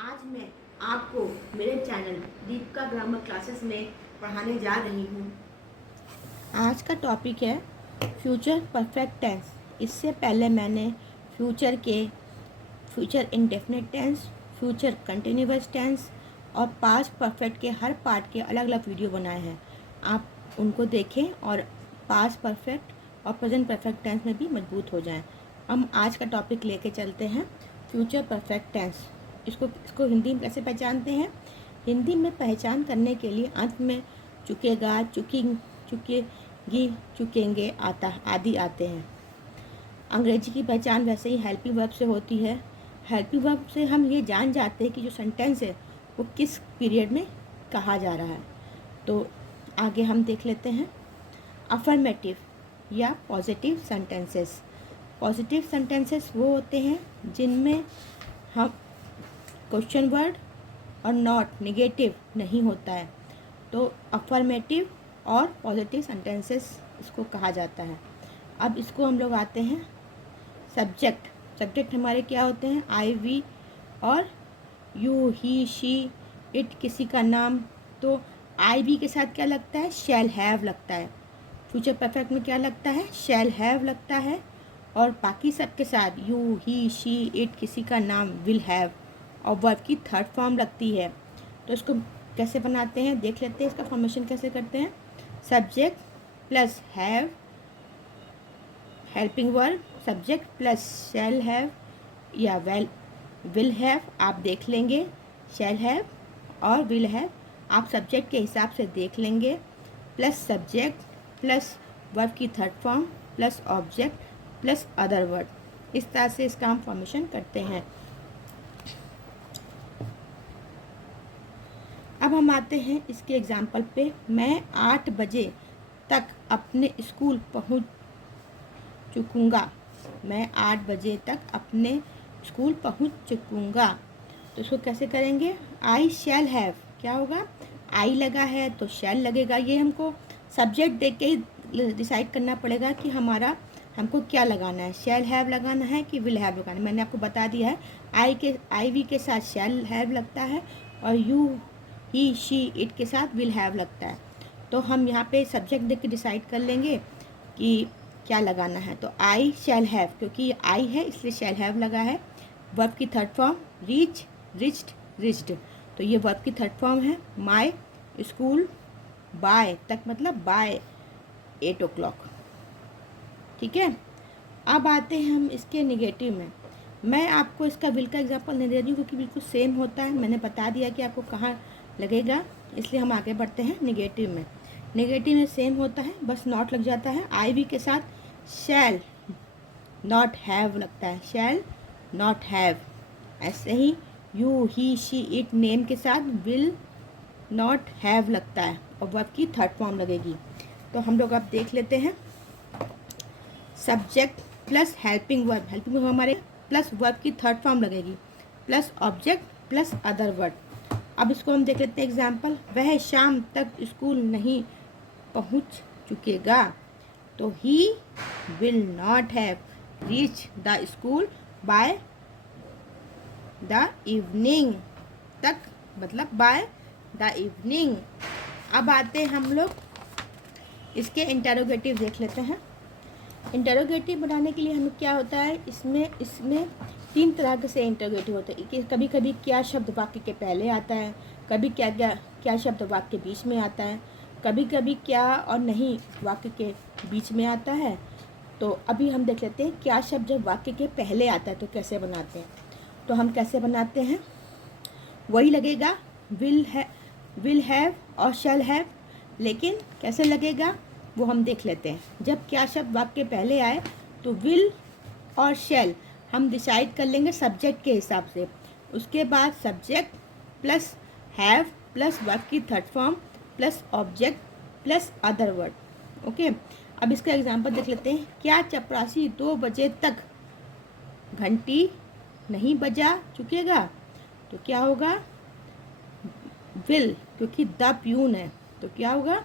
आज मैं आपको मेरे चैनल दीपिका ग्रामर क्लासेस में पढ़ाने जा रही हूँ। आज का टॉपिक है फ्यूचर परफेक्ट टेंस। इससे पहले मैंने future indefinite tense, future continuous tense और पास्ट परफेक्ट के हर पार्ट के अलग अलग वीडियो बनाए हैं। आप उनको देखें और पास्ट परफेक्ट और प्रेजेंट परफेक्ट टेंस में भी मजबूत हो जाएं। हम आज का टॉपिक लेके चलते हैं फ्यूचर परफेक्ट टेंस। इसको हिंदी में कैसे पहचानते हैं? हिंदी में पहचान करने के लिए अंत में चुकेगा, चुकेगी, चुकेंगे आदि आते हैं। अंग्रेजी की पहचान वैसे ही हेल्पिंग वर्ब से होती है। हेल्पिंग वर्ब से हम ये जान जाते हैं कि जो सेंटेंस है वो किस पीरियड में कहा जा रहा है। तो आगे हम देख लेते हैं अफर्मेटिव या पॉजिटिव सेंटेंसेस। पॉजिटिव सेंटेंसेस वो होते हैं जिनमें हम क्वेश्चन वर्ड और नॉट नेगेटिव नहीं होता है, तो अफर्मेटिव और पॉजिटिव सेंटेंसेस इसको कहा जाता है। अब इसको हम लोग आते हैं सब्जेक्ट हमारे क्या होते हैं? आई, वी और यू, ही, शी, इट, किसी का नाम। तो आई वी के साथ क्या लगता है? शैल हैव लगता है। फ्यूचर परफेक्ट में क्या लगता है? शैल हैव लगता है। और बाकी सब के साथ यू, ही, शी, इट, किसी का नाम, विल हैव और वर्ब की थर्ड फॉर्म लगती है। तो इसको कैसे बनाते हैं देख लेते हैं। इसका फॉर्मेशन कैसे करते हैं? Subject plus have, helping verb, subject plus shall have या विल हैव। आप देख लेंगे शैल हैव और विल हैव आप सब्जेक्ट के हिसाब से देख लेंगे, प्लस सब्जेक्ट प्लस वर्ब की third form plus object plus other word. इस तरह से इसका हम फॉर्मेशन करते हैं। अब हम आते हैं इसके एग्जाम्पल पे। मैं 8 बजे तक अपने स्कूल पहुंच चुकूंगा। मैं 8 बजे तक अपने स्कूल पहुंच चुकूंगा। तो इसको कैसे करेंगे? आई शैल हैव, क्या होगा? आई लगा है तो शैल लगेगा। ये हमको सब्जेक्ट देख के ही डिसाइड करना पड़ेगा कि हमको क्या लगाना है, शैल हैव लगाना है कि विल हैव लगाना है। मैंने आपको बता दिया है आई वी के साथ शैल हैव लगता है और यू, ही, शी, इट के साथ विल हैव लगता है। तो हम यहाँ पे सब्जेक्ट देख के डिसाइड कर लेंगे कि क्या लगाना है। तो आई शैल हैव, क्योंकि ये आई है इसलिए शैल हैव लगा है। वर्ब की third form reach, reached, reached, तो ये वर्ब की थर्ड फॉर्म है। माई स्कूल बाय तक मतलब बाय 8 o'clock। ठीक है। अब आते हैं हम इसके निगेटिव में। मैं आपको इसका विल का एग्जांपल नहीं दे रही हूँ क्योंकि बिल्कुल सेम होता है। मैंने बता दिया कि आपको कहाँ लगेगा, इसलिए हम आगे बढ़ते हैं निगेटिव में। निगेटिव में सेम होता है, बस नॉट लग जाता है। आई वी के साथ शैल नॉट हैव लगता है, शैल नॉट हैव। ऐसे ही you, he, she, it, name के साथ विल नॉट हैव लगता है और वर्ब की थर्ड फॉर्म लगेगी। तो हम लोग अब देख लेते हैं सब्जेक्ट प्लस हेल्पिंग वर्ब हमारे प्लस वर्ब की थर्ड फॉर्म लगेगी plus object plus other word. अब इसको हम देख लेते हैं एग्जाम्पल। वह शाम तक स्कूल नहीं पहुंच चुकेगा। तो he will not have reach the school by the evening तक, मतलब बाय द इवनिंग। अब आते हैं हम लोग इसके इंटरोगेटिव देख लेते हैं। इंटरोगेटिव बनाने के लिए हमें क्या होता है, इसमें 3 तरह से इंटरोगेटिव होते हैं। कभी कभी क्या शब्द वाक्य के पहले आता है, कभी क्या शब्द वाक्य के बीच में आता है, कभी कभी क्या और नहीं वाक्य के बीच में आता है। तो अभी हम देख लेते हैं क्या शब्द जब वाक्य के पहले आता है तो कैसे बनाते हैं। तो हम कैसे बनाते हैं, वही लगेगा विल हैव और शैल हैव, लेकिन कैसे लगेगा वो हम देख लेते हैं। जब क्या शब्द वाक्य पहले आए तो विल और शैल हम डिसाइड कर लेंगे सब्जेक्ट के हिसाब से। उसके बाद subject plus have plus verb की third form plus object plus other word. Okay. अब इसका एग्जांपल देख लेते हैं। क्या चपरासी 2 बजे तक घंटी नहीं बजा चुकेगा? तो क्या होगा? विल, क्योंकि द प्यून है तो क्या होगा?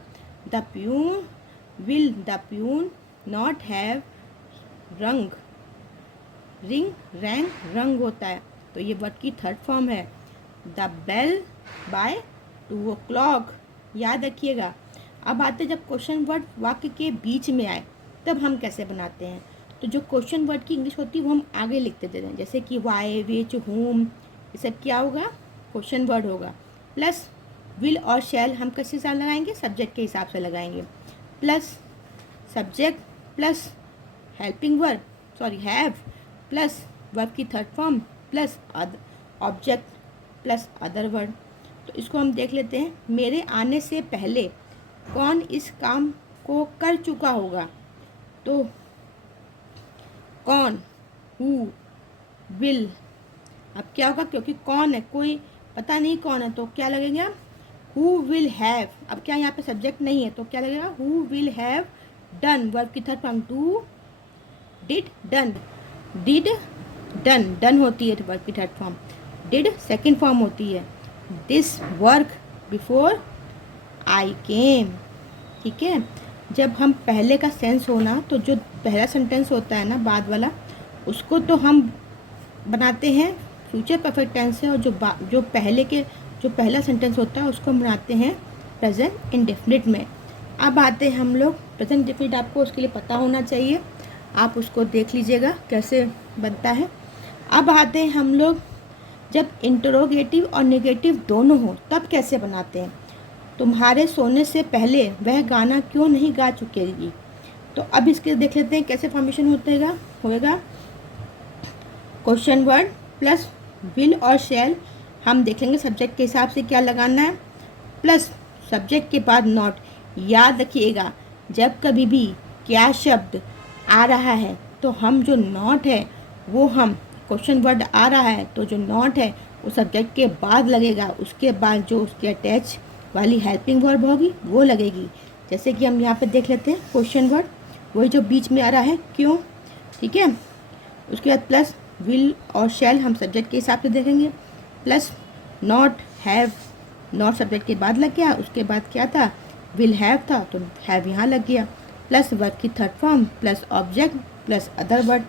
The peon will the peon not have ring, rang, rung होता है तो ये वर्ड की थर्ड फॉर्म है। The bell by 2 o'clock। याद रखिएगा। अब आते जब क्वेश्चन वर्ड वाक्य के बीच में आए तब हम कैसे बनाते हैं। तो जो क्वेश्चन वर्ड की इंग्लिश होती है वो हम आगे लिखते देते हैं, जैसे कि वाई, विच, होम, ये सब क्या होगा, क्वेश्चन वर्ड होगा। प्लस विल और शैल हम किस हिसाब लगाएंगे, सब्जेक्ट के हिसाब से लगाएंगे। Plus subject plus helping verb, sorry have, plus verb की third form, plus object, plus other word. तो इसको हम देख लेते हैं। मेरे आने से पहले कौन इस काम को कर चुका होगा। तो कौन, हु, विल। अब क्या होगा, क्योंकि कौन है, कोई पता नहीं कौन है, तो क्या लगेगा, हु विल हैव। अब क्या यहाँ पे सब्जेक्ट नहीं है तो क्या लगेगा, who will have done, verb की third form do, did, done, did, done, done होती है वर्ब की third form, did second form होती है, this work before I came. ठीक है। जब हम पहले का सेंस होना, तो जो पहला सेंटेंस होता है ना बाद वाला, उसको तो हम बनाते हैं फ्यूचर परफेक्ट टेंस से, और जो पहले के जो पहला सेंटेंस होता है उसको हम बनाते हैं प्रेजेंट इंडेफिनिट में। अब आते हैं हम लोग प्रेजेंट इंडेफिनिट, आपको उसके लिए पता होना चाहिए, आप उसको देख लीजिएगा कैसे बनता है। अब आते हैं हम लोग जब इंटरोगेटिव और नेगेटिव दोनों हो तब कैसे बनाते हैं। तुम्हारे सोने से पहले वह गाना क्यों नहीं गा चुकेगी। तो अब इसके देख लेते हैं कैसे फॉर्मेशन होएगा। क्वेश्चन वर्ड प्लस विल और शैल, हम देखेंगे सब्जेक्ट के हिसाब से क्या लगाना है, प्लस सब्जेक्ट के बाद नॉट। याद रखिएगा, जब कभी भी क्या शब्द आ रहा है तो हम जो नॉट है वो हम क्वेश्चन वर्ड आ रहा है तो जो नॉट है वो सब्जेक्ट के बाद लगेगा, उसके बाद जो उसके अटैच वाली हेल्पिंग वर्ब होगी वो लगेगी। जैसे कि हम यहाँ पे देख लेते हैं क्वेश्चन वर्ड, वही जो बीच में आ रहा है क्यों। ठीक है। उसके बाद प्लस विल और शैल हम सब्जेक्ट के हिसाब से देखेंगे, plus not, have, not subject के बाद लग गया, उसके बाद क्या था, विल हैव था तो हैव यहाँ लग गया, प्लस वर्ब की third form, plus object, plus other word.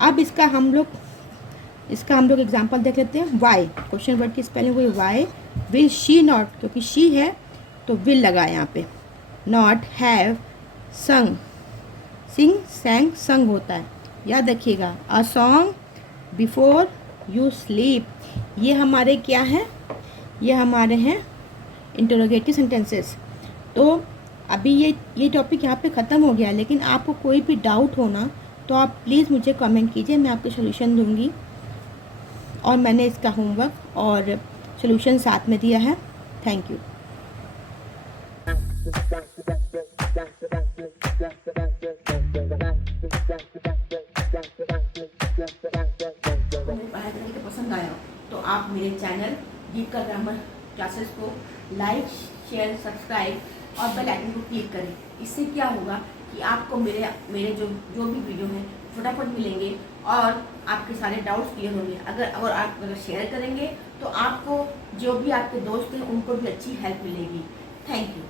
अब इसका हम लोग एग्जांपल देख लेते हैं। वाई, क्वेश्चन वर्ड की स्पेलिंग हुई वाई, विल शी नॉट, क्योंकि शी है तो विल लगा यहाँ पे, नॉट हैव संग, सिंग, सैंग, संग होता है, याद रखिएगा। A song before you sleep, ये हमारे क्या हैं, ये हमारे हैं इंटरोगेटिव सेंटेंसेस। तो अभी ये टॉपिक यहाँ पे ख़त्म हो गया, लेकिन आपको कोई भी डाउट होना तो आप प्लीज़ मुझे कमेंट कीजिए, मैं आपको सोल्यूशन दूँगी। और मैंने इसका होमवर्क और सोल्यूशन साथ में दिया है। Thank you. पढ़ाई करने के पसंद आया तो आप मेरे चैनल गीत का ग्रामर क्लासेस को लाइक, शेयर, सब्सक्राइब और बेल आइकन को क्लिक करें। इससे क्या होगा कि आपको मेरे जो भी वीडियो हैं फटाफट मिलेंगे और आपके सारे डाउट्स क्लियर होंगे। अगर आप शेयर करेंगे तो आपको जो भी आपके दोस्त हैं उनको भी अच्छी हेल्प मिलेगी। Thank you.